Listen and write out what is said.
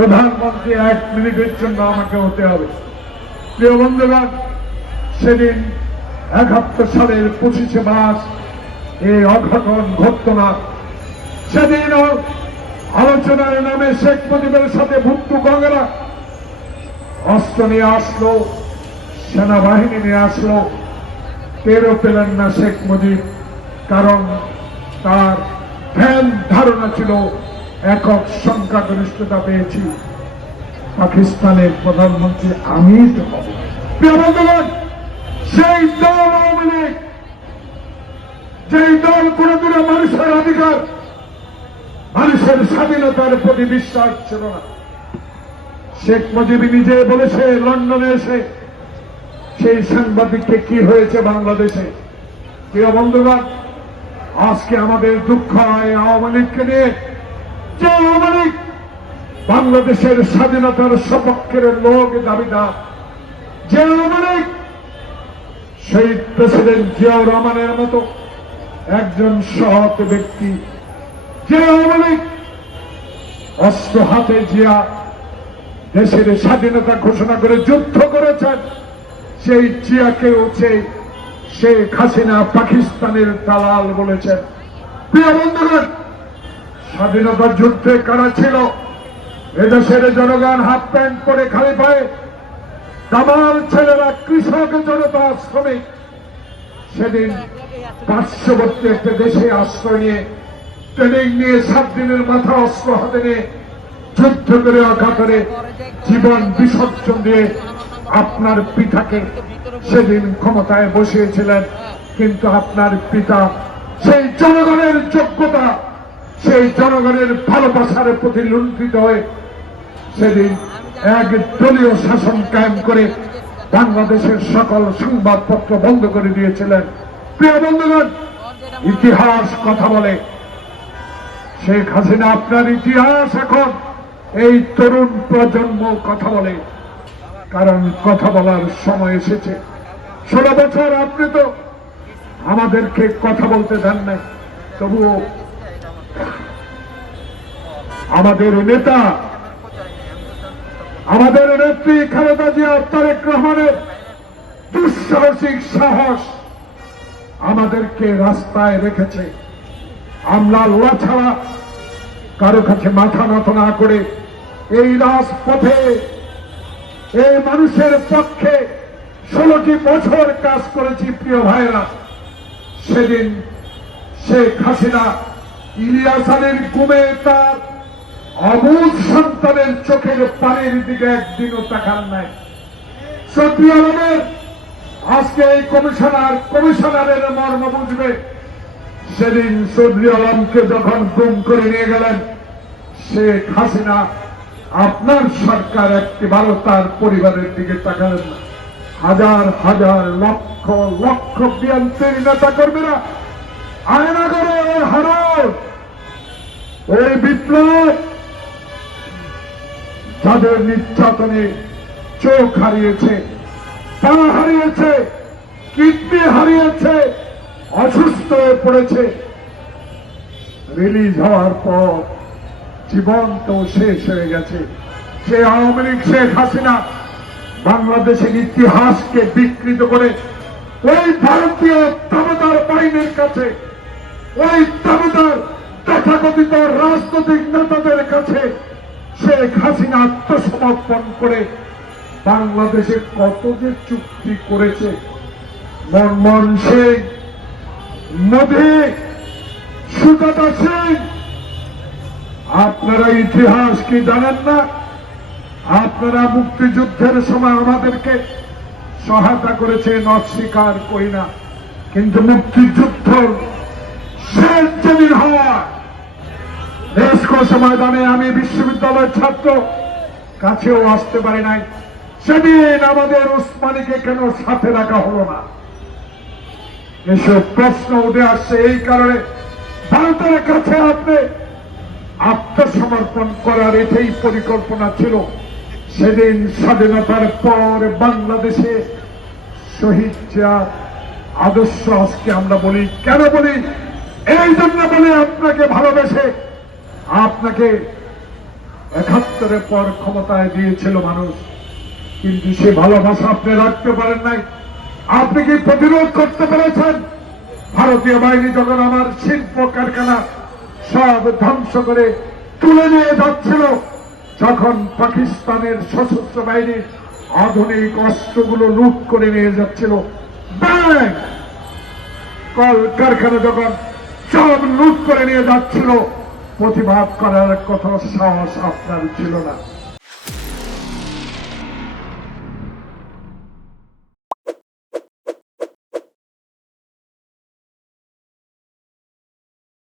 প্রধানমন্ত্রী, এক মিনিটের জন্য আমাকে হতে হবে। প্রিয় বন্ধুগণ, সেদিন একাত্তর সালের পঁচিশে মাস এই অঘটন ঘটত না। সেদিন আলোচনার নামে শেখ মুজিবের সাথে ভুক্তু গঙ্গরা অস্ত্র নিয়ে আসলো, সেনাবাহিনী নিয়ে আসলো। টেরও পেলেন না শেখ মুজিব, কারণ তার ধ্যান ধারণা ছিল একক সংখ্যাগরিষ্ঠতা পেয়েছি। পাকিস্তানের প্রধানমন্ত্রী আমি সেই দল আওয়ামী লীগ, যেই দল কোনদিন মানুষের অধিকার, মানুষের স্বাধীনতার প্রতি বিশ্বাস ছিল না। শেখ মুজিব নিজে বলেছে, লন্ডনে এসে সেই সাংবাদিককে কি হয়েছে বাংলাদেশে? প্রিয় বন্ধুগণ, আজকে আমাদের দুঃখ হয় আওয়ামী লীগকে নিয়ে। বাংলাদেশের স্বাধীনতার সপক্ষের লোক দাবিদার। যে আওয়ামী শহীদ প্রেসিডেন্ট জিয়াউর রহমানের মতো একজন সৎ ব্যক্তি। যে আওয়ামী অস্ত্র হাতে জিয়া দেশের স্বাধীনতা ঘোষণা করে যুদ্ধ করেছেন, সেই জিয়াকে হচ্ছে শেখ হাসিনা পাকিস্তানের দালাল বলেছেন। প্রিয় বন্ধুগণ স্বাধীনতা যুদ্ধে কারা ছিল? এদেশের জনগণ হাফ প্যান্ট পরে খালি পায়ে। দামাল ছেলেরা কৃষক, জনতা, শ্রমিক। সেদিন পার্শ্ববর্তী একটা দেশে আশ্রয় নিয়ে, ট্রেনিং নিয়ে, সাত দিনের মাথা অস্ত্র হাতে নিয়ে, যুদ্ধ করে অকাতরে জীবন বিসর্জন দিয়ে আপনার পিতাকে সেদিন ক্ষমতায় বসিয়েছিলেন। কিন্তু আপনার পিতা সেই জনগণের যোগ্যতা সেই জনগণের ভালোবাসার প্রতি লুণ্ঠিত হয়ে সেদিন এক দলীয় শাসন কায়েম করে বাংলাদেশের সকল সংবাদপত্র বন্ধ করে দিয়েছিলেন। প্রিয় বন্ধুগণ, ইতিহাস কথা বলে। শেখ হাসিনা আপনার ইতিহাস এখন এই তরুণ প্রজন্ম কথা বলে। কারণ কথা বলার সময় এসেছে। ষোলো বছর আপনি তো আমাদেরকে কথা বলতে দেন নাই। তবুও আমাদের নেতা, আমাদের নেত্রী খালেদা জিয়া, তারেক রহমানের দুঃসাহসিক সাহস আমাদেরকে রাস্তায় রেখেছে। আমরা আল্লাহ ছাড়া কারও কাছে মাথা নত না করে এই রাজপথে এই মানুষের পক্ষে ষোলোটি বছর কাজ করেছি প্রিয় ভাইরা সেদিন শেখ হাসিনা ইলিয়াস আলীর গুমে তার অবুধ সন্তানের চোখের পানির দিকে একদিনও তাকান নাই। সত্যি আমাদের আজকে এই কমিশনার, কমিশনারের মর্ম বুঝবে। সেদিন সৌদি আলমকে যখন গুম করে নিয়ে গেলেন, শেখ হাসিনা আপনার সরকার একটি ভালো তার পরিবারের দিকে তাকালেন না। হাজার হাজার লক্ষ লক্ষ বিএনপির নেতা কর্মীরা আয়না করে হারো ওই বিপ্লব যাদের নির্যাতনে চোখ হারিয়েছে, পা হারিয়েছে, কিডনি হারিয়েছে, অসুস্থ হয়ে পড়েছে। রিলিজ হওয়ার পর জীবন তো শেষ হয়ে গেছে। সে আওয়ামী লীগ শেখ হাসিনা বাংলাদেশের ইতিহাসকে বিকৃত করে ওই ভারতীয় দামোদার বাহিনীর কাছে, ওই দামোদার তথাকথিত রাজনৈতিক নেতাদের কাছে শেখ হাসিনা আত্মসমর্পণ করে বাংলাদেশে কত যে চুক্তি করেছে, মনমোহন সিং, মোদী, সুজাতা সিং, আপনারা ইতিহাস কি জানেন না? আপনারা মুক্তিযুদ্ধের সময় আমাদেরকে সহায়তা করেছেন অস্বীকার করি না। কিন্তু মুক্তিযুদ্ধ শেষ যেদিন হওয়া রেসকোর্স ময়দানে আমি বিশ্ববিদ্যালয়ের ছাত্র, কাছেও আসতে পারি নাই। সেদিন আমাদের উসমানীকে কেন সাথে রাখা হলো না? এসব প্রশ্ন উঠে আসছে এই কারণে ভারতের কাছে আপনি আত্মসমর্পণ করার এটাই পরিকল্পনা ছিল। সেদিন স্বাধীনতার পর বাংলাদেশে শহীদ জিয়ার আদর্শ আজকে আমরা বলি। কেন বলি? এই জন্য বলে আপনাকে ভালোবেসে আপনাকে একাত্তরের পর ক্ষমতায় দিয়েছিল মানুষ। কিন্তু সে ভালোবাসা আপনি রাখতে পারেন নাই। আপনি কি প্রতিরোধ করতে পেরেছেন? ভারতীয় বাহিনী যখন আমার শিল্প কারখানা সব ধ্বংস করে তুলে নিয়ে যাচ্ছিল, যখন পাকিস্তানের সশস্ত্র বাহিনী আধুনিক অস্ত্রগুলো লুট করে নিয়ে যাচ্ছিল! কল কারখানা যখন সব লুট করে নিয়ে যাচ্ছিল প্রতিবাদ করার কথা সাহস আপনার ছিল না।